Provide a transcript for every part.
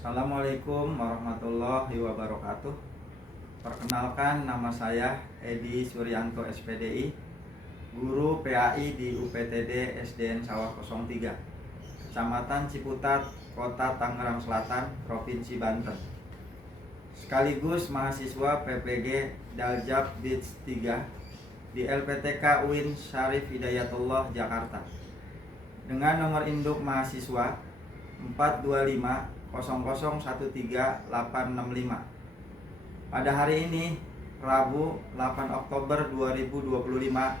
Assalamualaikum warahmatullahi wabarakatuh. Perkenalkan, nama saya Edi Suryanto SPDI, guru PAI di UPTD SDN Sawah 03, Kecamatan Ciputat, Kota Tangerang Selatan, Provinsi Banten. Sekaligus mahasiswa PPG Daljab Beach 3 di LPTK UIN Syarif Hidayatullah Jakarta, dengan nomor induk mahasiswa 4250013 865. Pada hari ini, Rabu 8 Oktober 2025,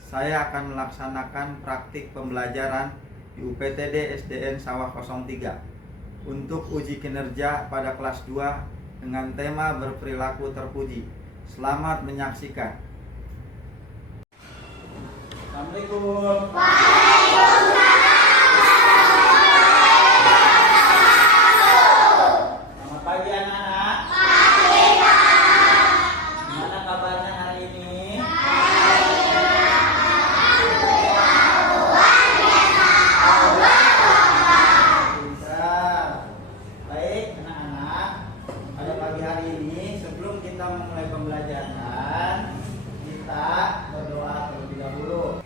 saya akan melaksanakan praktik pembelajaran di UPTD SDN Sawah 03 untuk uji kinerja pada kelas 2 dengan tema berperilaku terpuji. Selamat menyaksikan. Assalamualaikum. Selamat pagi anak-anak. Gimana kabarnya hari ini? Pintar. Baik anak-anak, pada pagi hari ini sebelum kita memulai pembelajaran, kita berdoa terlebih dahulu.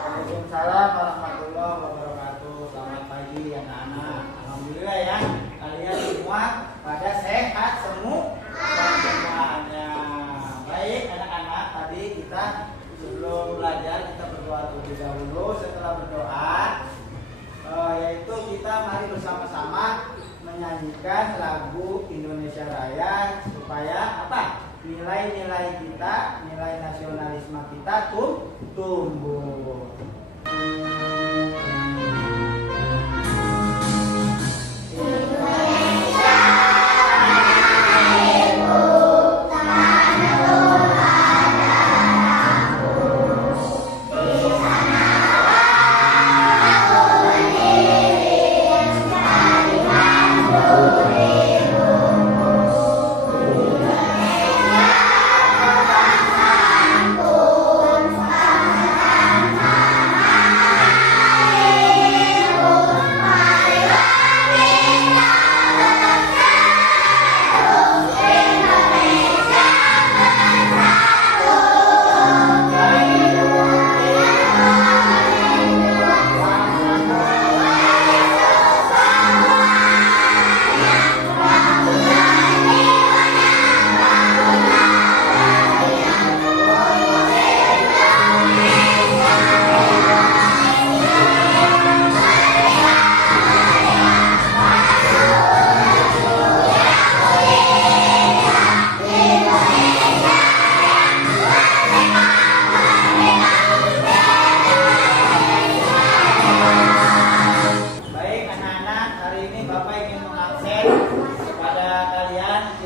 Waalaikumsalam warahmatullahi wabarakatuh. Selamat pagi anak-anak. Alhamdulillah ya, kalian semua pada sehat semuanya. Baik anak-anak, tadi kita sebelum belajar kita berdoa terlebih dahulu. Setelah berdoa, yaitu kita mari bersama-sama menyanyikan lagu Indonesia Raya supaya apa? Nilai-nilai kita, nilai nasionalisme kita tumbuh.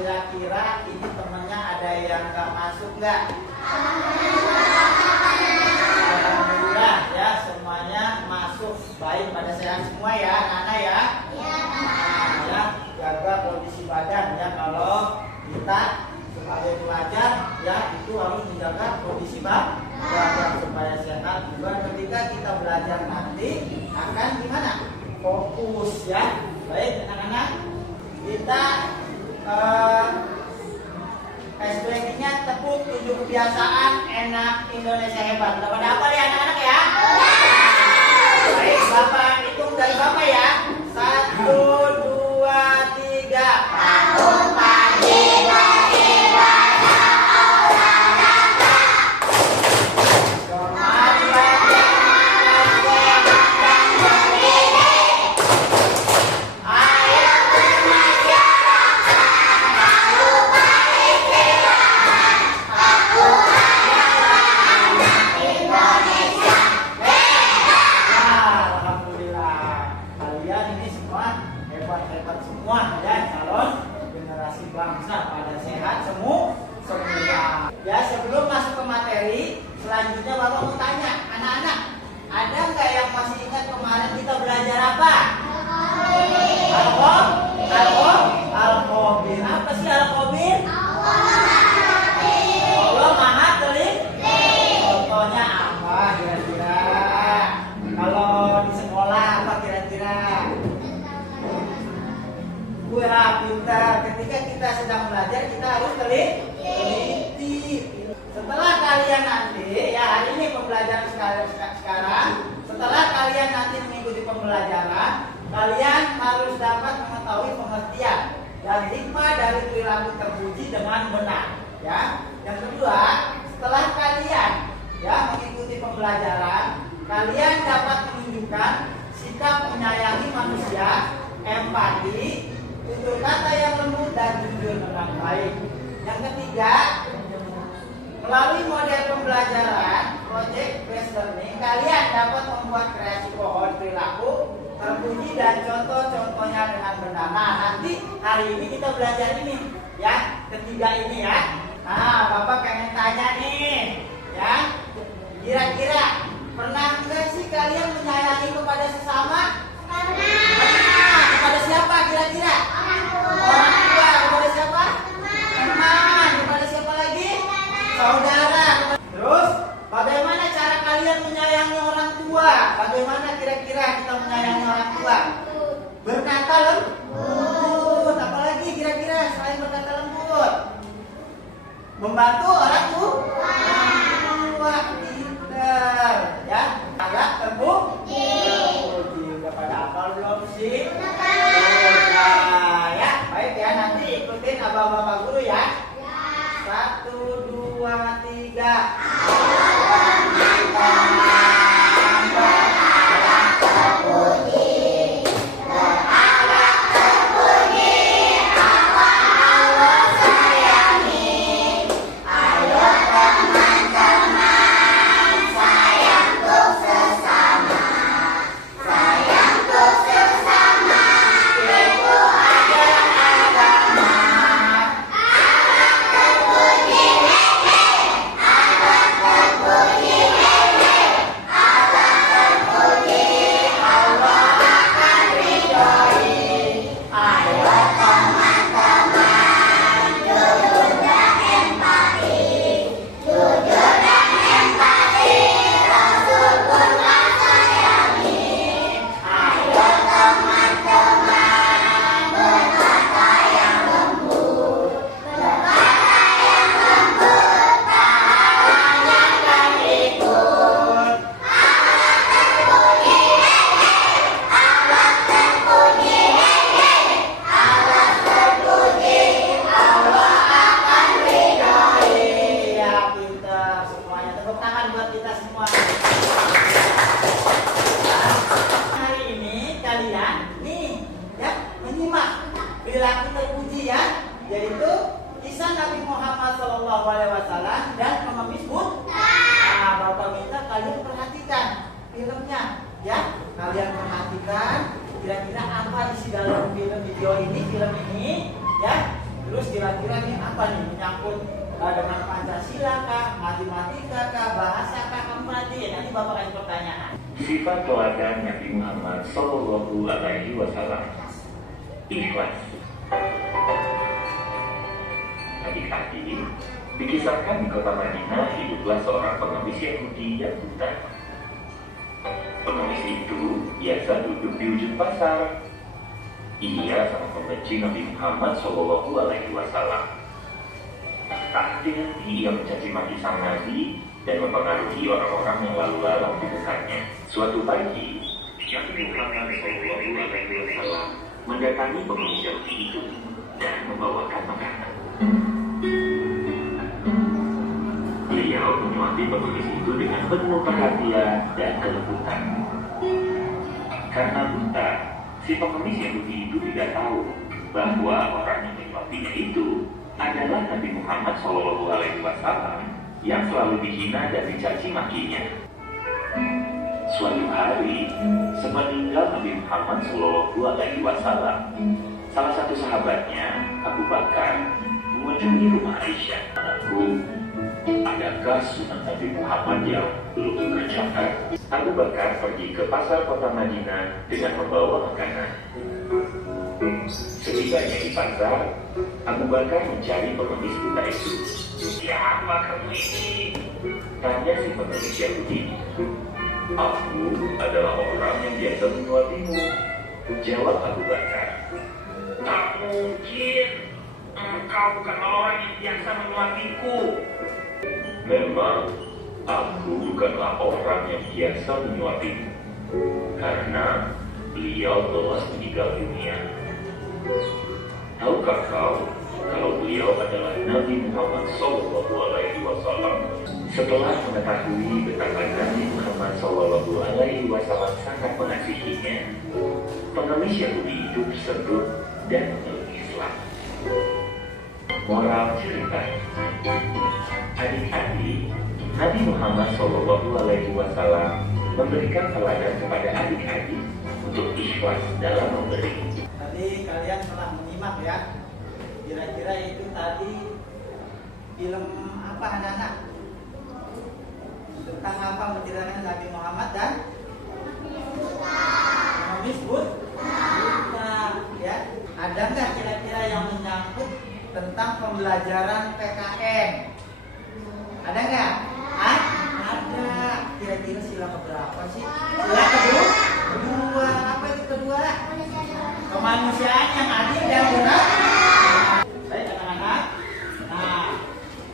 Kira-kira ini temennya ada yang nggak masuk nggak? Alhamdulillah ya, semuanya masuk. Baik, pada sehat semua ya anak-anak ya. Ya, jaga kondisi badan ya, kalau kita sebagai pelajar ya itu harus menjaga kondisi badan supaya sehat. Juga ketika kita belajar nanti akan gimana? Fokus ya. Baik anak-anak, kita expresinya tepuk 7 kebiasaan enak Indonesia hebat. Udah pada apa ya anak-anak ya? Baik, Bapak hitung dari Bapak ya. 1, teliti. Setelah kalian nanti, ya hari ini pembelajaran sekarang, setelah kalian nanti mengikuti pembelajaran, kalian harus dapat mengetahui pengertian dan hikmah dari perilaku terpuji dengan benar. Ya. Yang kedua, setelah kalian mengikuti pembelajaran, kalian dapat menunjukkan sikap menyayangi manusia, empati, tutur kata yang lembut dan jujur dengan baik. Yang ketiga, melalui model pembelajaran project based learning, kalian dapat membuat kreasi pohon perilaku terpuji dan contoh-contohnya dengan benar. Nah, nanti hari ini kita belajar ini, ya, ketiga ini ya. Nah, Bapak pengen tanya nih, ya, kira-kira pernah nggak sih kalian menyayangi kepada sesama? Pernah. Kepada siapa kira-kira? Orang tua. Kepada siapa? Teman. Kepada siapa lagi? Saudara. Terus, bagaimana cara kalian menyayangi orang tua? Bagaimana kira-kira kita menyayangi orang tua? Berkata lembut. Apalagi kira-kira selain berkata lembut? Membantu orang tua. Pinter, ya. Agak terpuji. Udah pada hafal belum sih? Nah, ya. Baik ya, nanti ikutin abang-abang guru ya. 1, 2, 3. Perilaku terpuji ya, yaitu kisah Nabi Muhammad SAW dan pengemis buta. Nah, Bapak minta kalian perhatikan filmnya, ya. Kalian perhatikan kira-kira apa isi dalam film ini, ya. Terus kira-kira ini apa nih, menyangkut dengan Pancasila kah, matematika kah, bahasa kah, kembali. Nanti Bapak kasih pertanyaan. Sifat teladan Nabi Muhammad SAW. Ikhlas. Adik-adik, dikisahkan di kota Madinah hiduplah seorang pengemis Yahudi yang buta. Pengemis itu biasa duduk di ujung pasar. Ia sangat membenci Nabi Muhammad SAW. Tak henti ia mencaci maki sang Nabi dan mempengaruhi orang-orang yang lalu lalang di dekatnya. Suatu pagi, Nabi Muhammad SAW mendatangi pengemis Yahudi itu dan membawakan makanan. Beliau menyuapi pengemis itu dengan penuh perhatian dan kelembutan. Karena buta, si pengemis Yahudi itu tidak tahu bahwa orang yang menyuapinya itu adalah Nabi Muhammad SAW yang selalu dihina dan dicaci makinya. Suatu hari, sepeninggal Nabi Muhammad SAW, salah satu sahabatnya, Abu Bakar, mengunjungi rumah Aisyah. Anakku, adakah sunnah Nabi Muhammad yang belum dikerjakan? Abu Bakar pergi ke pasar kota Madinah dengan membawa makanan. Setibanya di pasar, Abu Bakar mencari pengemis buta itu. Siapa kamu ini? Tanya si pengemis Yahudi. Aku adalah orang yang biasa menyuapimu, jawab Abu Bakar. Tak mungkin, Kau bukanlah orang yang biasa menyuapiku. Memang aku bukanlah orang yang biasa menyuapimu, karena beliau telah meninggal dunia. Tahukah kau kalau beliau adalah Nabi Muhammad SAW? Setelah mengetahui betapa Nabi Muhammad SAW sangat mengasihinya, pengemis Yahudi itu tersentuh dan memeluk Islam. Moral cerita: adik-adik, Nabi Muhammad SAW memberikan teladan kepada adik-adik untuk ikhlas dalam memberi. Tadi kalian telah menyimak ya. Kira-kira itu tadi film apa anak-anak? Tentang apa menceritakan Nabi Muhammad dan pengemis buta ya. Ada nggak kira-kira yang menyangkut tentang pembelajaran PKN? Ada nggak? Ada. Kira-kira sila keberapa sih? Sila kedua. Apa itu kedua? Kemanusiaan yang adil dan benar. Baik anak-anak. Nah,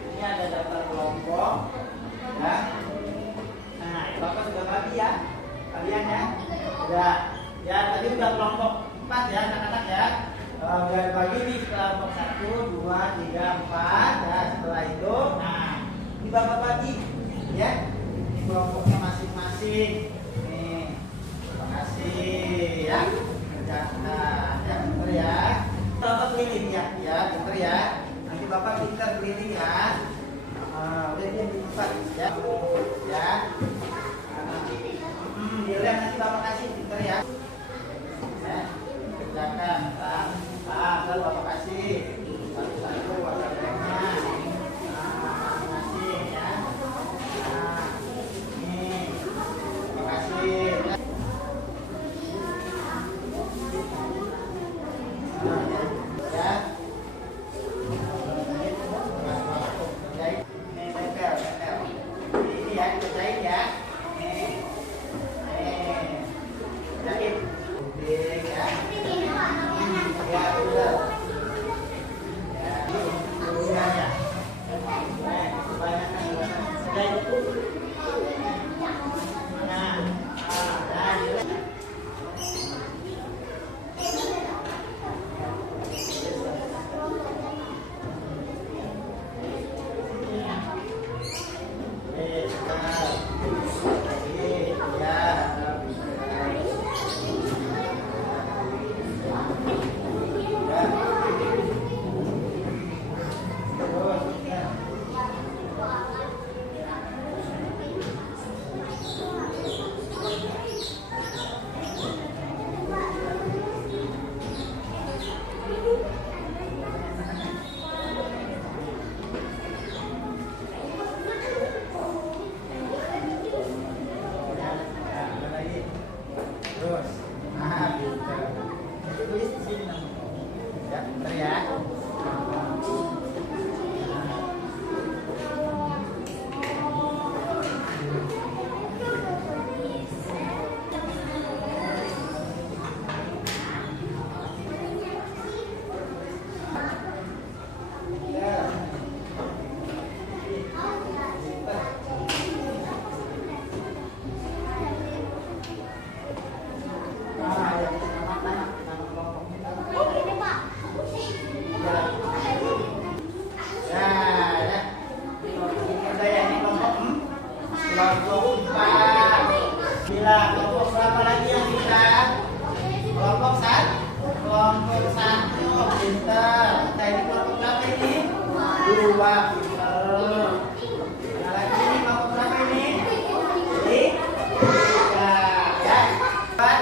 ini ada daftar kelompok. Ya. Nah, Bapak sudah bagi ya. Kalian ya. Udah. Ya, tadi udah kelompok 4 ya anak-anak ya. Udah bagi di kelompok 1, 2, 3, 4. Ya, setelah itu, nah, ini Bapak bagi ya. Ini kelompoknya masing-masing. Nih. Terima kasih ya. Kerjakan ya, bener ya. Bapak keliling ya, bener ya. Nanti Bapak pintar keliling ya. Udah dia di tempat ya. Ya. Dilihat nanti Bapak kasih pintar ya. Ya. Kerjakan. Lalu Bapak kasih satu-satu warna banknya. Masing-masing ya. Ini Bapak kasih ya.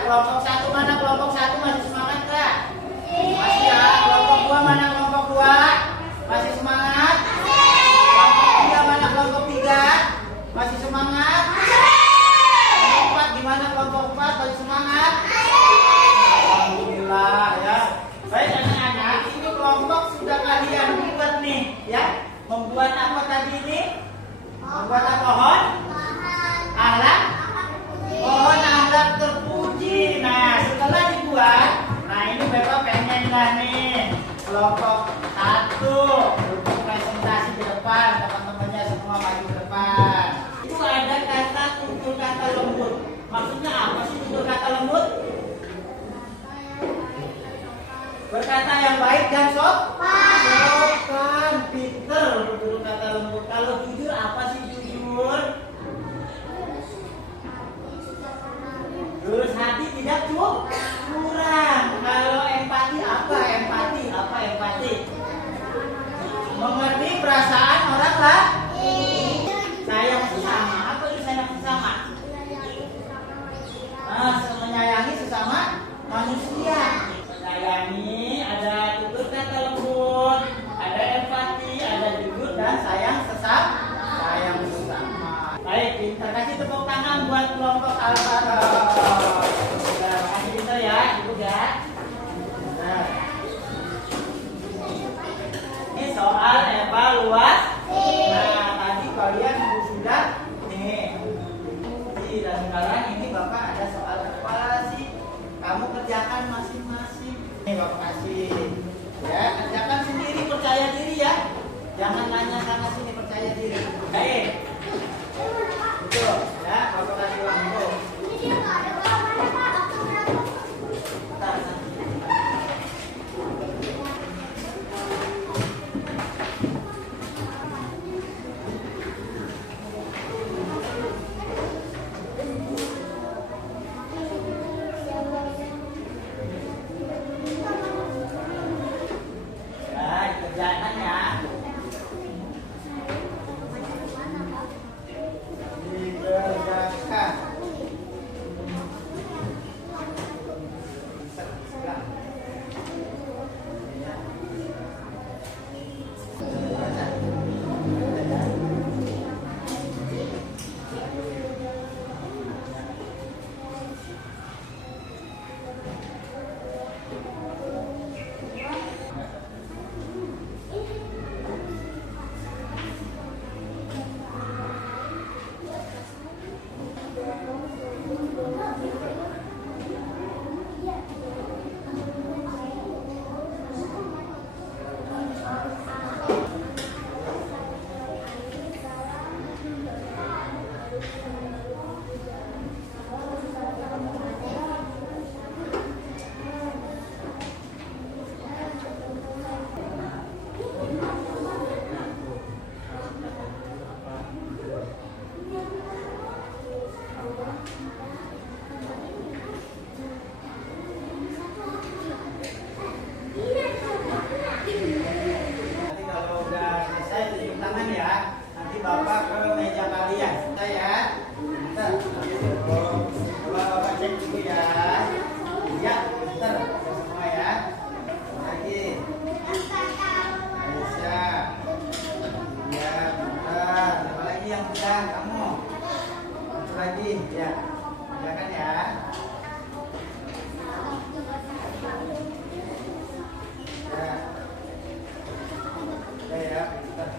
Kelompok 1 mana? Kelompok 1 masih semangat kah? Masih ya. Kelompok 2 mana? Kelompok 2 masih semangat? Kelompok 3 mana? Kelompok 3 masih semangat? Kelompok 4 gimana? Kelompok 4 masih semangat? Alhamdulillah ya. Baik anak-anak, ini kelompok sudah kalian buat nih ya. Membuat kata yang baik dan sopan. Pinter tutur kata lembut. Kalau jujur apa sih jujur? Terus hati tidak kurang. Kalau empati apa? Empati. Mengerti perasaan orang lain. Sayang sesama. Apa itu sayang sesama? Menyayangi sesama manusia. Menyayangi ada tutur kata lembut, ada empati, ada jujur dan sayang sesama. Baik, kita kasih tepuk tangan buat kelompok Al-Fatihah. Kasih pintar ya, ibu ya. Nah. Ini soal evaluasi. Nah, tadi kalian sudah nih. Dan sekarang ini Bapak ada soal evaluasi. Kamu kerjakan masing-masing. Ini Bapak kasih. Ya, kerjakan sendiri, percaya diri ya. Jangan nanya sana sini, percaya diri. Baik. Betul, ya, Bapak kasih lampu. Ini dia nggak ada warna, Pak. Aku berapa? Kerjaan ya. Dikerjakan. Bapak ke meja kalian. Saya bentar. Coba Bapak cek dulu ya. Ya, bentar. Semua ya. Lagi. Bisa. Ya, bentar. Apa lagi yang sudah kamu? Satu lagi. Ya. Silakan ya. Ya. Ya, bentar.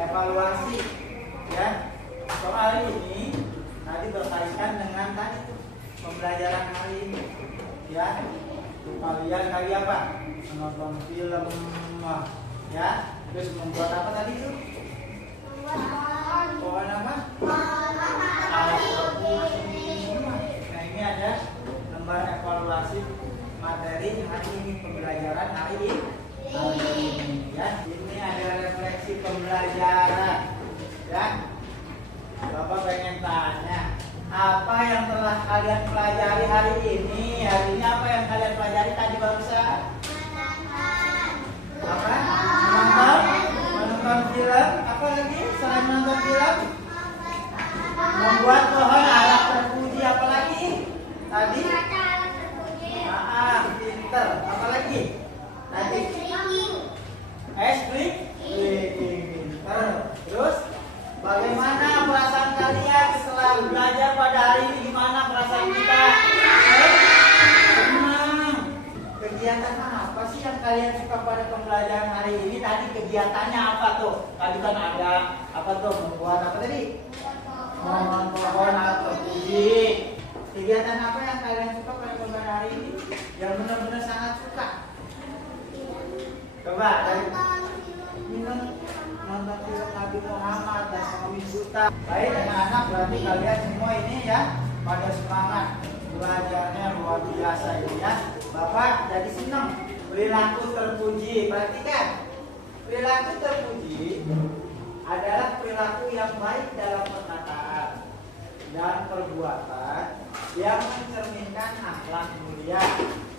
Evaluasi ya. Soal ini tadi berkaitan dengan tadi tuh pembelajaran hari ini ya. Kalian kali apa? Menonton film ya. Terus membuat apa tadi tuh? Pohon apa? Nah, ini ada lembar evaluasi materi hari ini, pembelajaran hari ini. Ya, ini ada refleksi pembelajaran ya. Bapak pengen tanya, apa yang telah kalian pelajari hari ini? Hari ini apa yang kalian pelajari tadi barusan? Apa? Menonton film. Apa lagi selain menonton film? Membuat pohon alat terpuji. Apa lagi? Tadi? Pinter. Apa lagi? Tadi? Pinter. Terus bagaimana perasaan kalian setelah belajar pada hari ini? Gimana perasaan kita? Senang. Kegiatan apa sih yang kalian suka pada pembelajaran hari ini? Tadi kegiatannya apa tuh? Tadi kan ada apa tuh? Membuat apa tadi? Mohon pohon atau puji. Kegiatan apa yang kalian suka pada pembelajaran hari ini? Yang benar-benar sangat suka? Coba dari nonton film Nabi Muhammad dan mengambil juta. Baik anak-anak, berarti kalian semua ini ya pada semangat belajarnya luar biasa ini ya. Bapak jadi senang. Perilaku terpuji, perhatikan. Perilaku terpuji adalah perilaku yang baik dalam perkataan dan perbuatan yang mencerminkan akhlak mulia.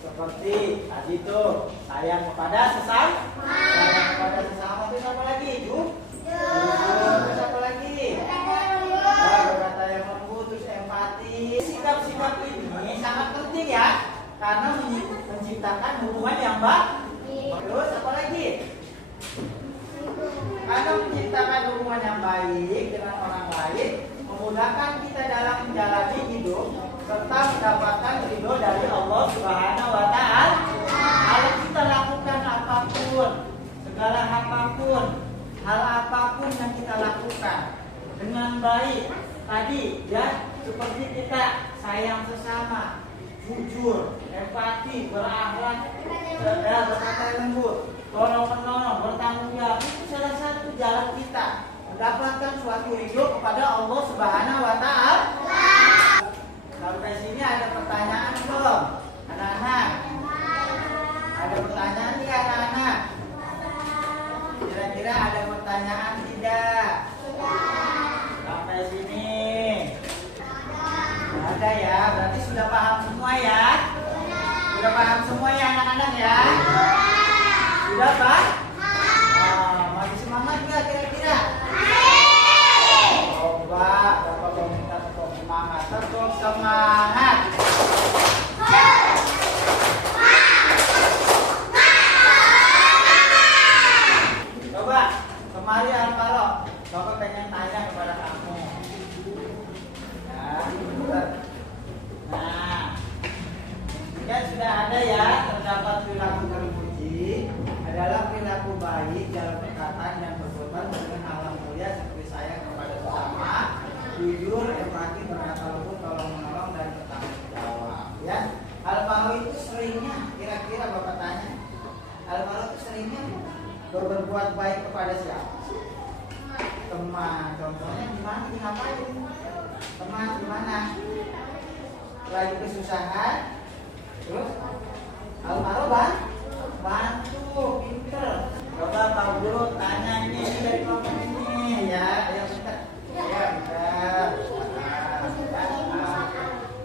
Seperti tadi tuh sayang kepada sesama. Sayang kepada sesama itu apa lagi? Jujur. Terus apa lagi? Berkata yang lembut, terus empati. Sikap-sikap ini sangat penting ya, karena menciptakan hubungan yang baik. Terus apa lagi? Karena menciptakan hubungan yang baik dengan orang lain, memudahkan kita dalam menjalani hidup serta mendapatkan ridho dari Allah Subhanahu wa Ta'ala. Kalau kita lakukan apapun, segala apapun, hal apapun yang kita lakukan dengan baik, tadi ya seperti kita sayang sesama, jujur, empati, berakhlak, berkata lembut, tolong menolong, bertanggung jawab, itu salah satu jalan kita mendapatkan suatu ridho kepada Allah Subhanahu wa Ta'ala. Sampai sini ada pertanyaan belum? Anak-anak? Ada pertanyaan tidak anak-anak? Kira-kira ada pertanyaan tidak? Sampai sini ada ya, berarti sudah paham semua ya? Sudah paham semua ya anak-anak ya? Sudah Pak? Masih semangat nggak kira-kira? Coba Bapak mau minta tetap semangat. Tetap semangat. Coba kemari Alvaro. Bapak pengen tanya kepada kamu. Ya, nah, kan sudah ada ya, terdapat perilaku terpuji adalah perilaku baik dalam perkataan dan perbuatan dengan alam mulia seperti sayang kepada sesama, jujur, empati, berkata lembut, tolong menolong dan bertanggung jawab. Ya, Alvaro itu seringnya, kira-kira Bapak tanya, Alvaro itu seringnya berbuat baik kepada siapa? Teman. Contohnya gimana? Ngapain? Teman gimana? Lagi kesusahan, terus Alvaro bantu, pinter. Coba Pak Guru tanya ini dari kelompok ini ya, ayo pinter. Ya, pinter.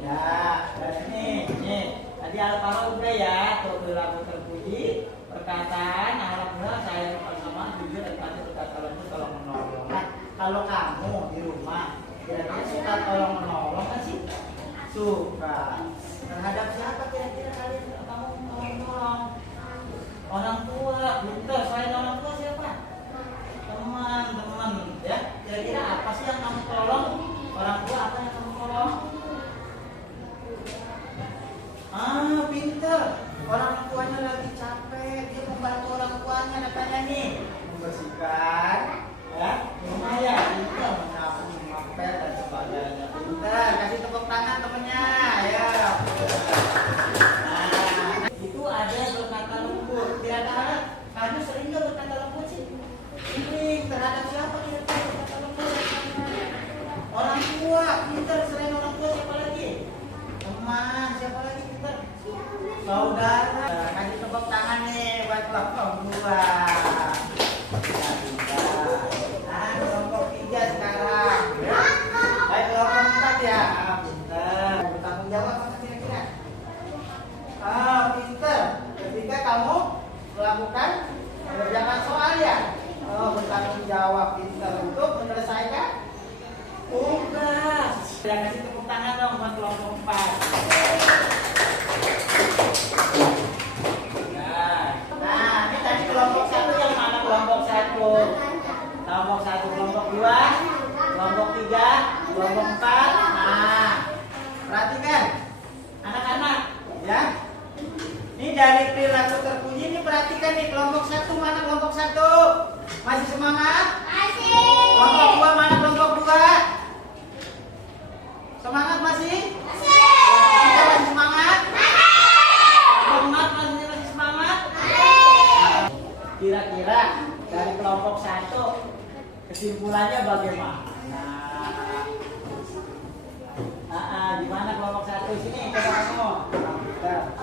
Ya, dan ini. Tadi Alvaro udah ya, tuh perilaku terpuji, perkataan, akhlak mulia, sayang bersama, jujur, empati, berkata lembut, tolong menolong. Nah, kalau kamu di rumah, kira-kira suka tolong menolong kan sih? Suka. Terhadap siapa kira-kira kalian kamu menolong? Orang tua, pintar. Selain orang tua siapa? Teman-teman ya. Kira-kira apa sih yang kamu tolong? Orang tua apa yang kamu tolong? Pintar. Orang tuanya lagi capek, dia membantu orang tuanya, katanya nih membersihkan ya rumah ya, pintar, menyapu, mengepel dan sebagainya. Pintar. Kasih tepuk tangan temennya ya. Nah, itu ada berkata lembut. Kira-kira kamu sering nggak berkata lembut sih? Sering. Terhadap siapa kira-kira berkata lembut? Orang tua. Pintar. Selain orang tua siapa lagi? Teman. Siapa lagi pintar? Saudara. Kasih tepuk tangan nih buat kelompok 2. Nah, kelompok 3 sekarang ya. Baik, kelompok 4 ya. Pintar. Bertanggung jawab apa kira-kira? Pintar. Ketika kamu melakukan mengerjakan soal ya, bertanggung jawab, pintar untuk menyelesaikan tugas. Jangan kasih tepuk tangan dong buat kelompok 4. Nah, ini tadi kelompok 1 yang mana kelompok 1? Kelompok 1, kelompok 2, kelompok 3, kelompok 4. Nah, perhatikan anak-anak ya. Ini dari perilaku terpuji, ini perhatikan nih kelompok 1 mana kelompok 1? Masih semangat? Masih. Kelompok 2 mana kelompok 2? Semangat masih? Masih. Kita masih semangat? Masih. Kelompok 4 masih semangat? Masih. satu sini ke kamu. Pintar.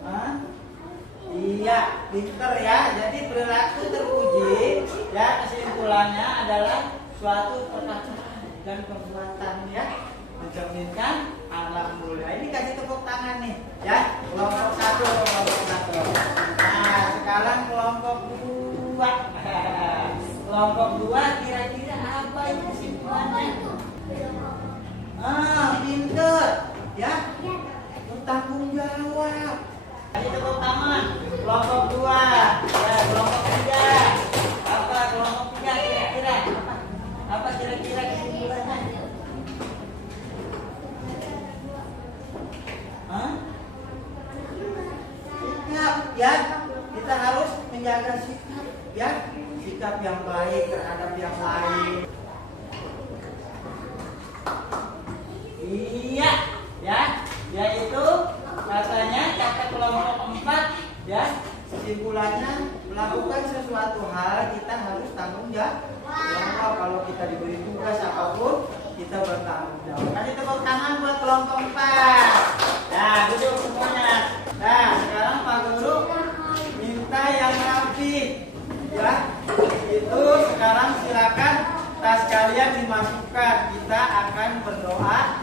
Hah? Iya, pinter ya. Jadi perilaku teruji ya, kesimpulannya adalah suatu perkataan dan perbuatan ya mencerminkan alhamdulillah. Ini kasih tepuk tangan nih ya. Kelompok satu. Nah, sekarang kelompok dua. Kelompok dua kira-kira apa ini kesimpulannya? Pinter ya. Bertanggung jawab. Kasih tepuk tangan. Kelompok dua. Ya, kelompok tiga. Apa kelompok tiga kira-kira? Apa kira-kira kesimpulannya? Sikap ya. Kita harus menjaga sikap ya. Sikap yang baik terhadap yang lain. Iya, ya, yaitu katanya kata kelompok 4 ya, kesimpulannya melakukan sesuatu hal kita harus tanggung jawab. Kalau kita diberi tugas apapun kita bertanggung jawab. Kasih tepuk tangan buat kelompok 4. Nah, duduk semuanya. Nah, sekarang Pak Guru minta yang rapi ya. Itu sekarang silakan tas kalian dimasukkan. Kita akan berdoa.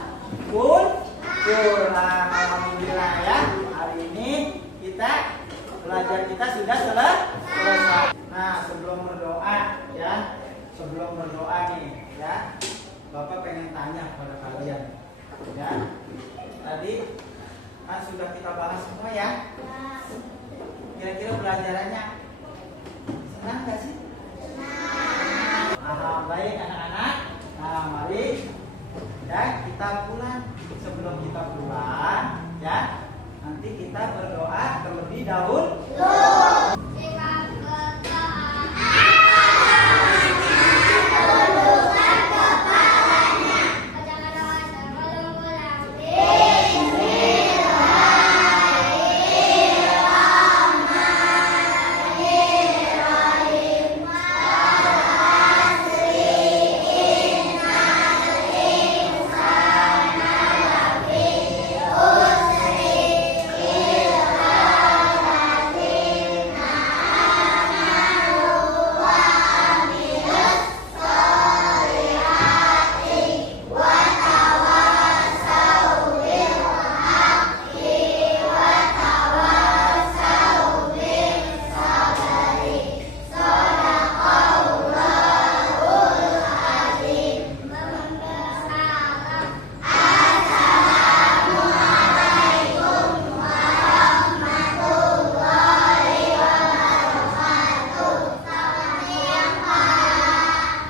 Alhamdulillah ya. Hari ini belajar kita sudah selesai. Nah, sebelum berdoa ya. Sebelum berdoa nih ya. Bapak pengen tanya pada kalian. Ya. Tadi kan sudah kita bahas semua ya. Kira-kira pelajarannya senang gak sih? Baik anak-anak. Nah, mari ya kita pulang. Sebelum kita pulang ya, nanti kita berdoa terlebih dahulu.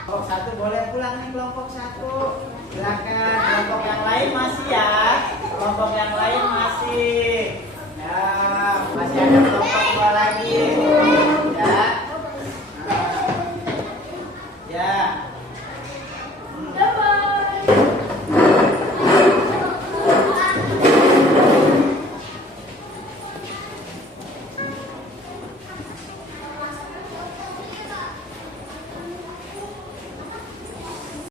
Kelompok 1 boleh pulang nih, kelompok 1. Silakan.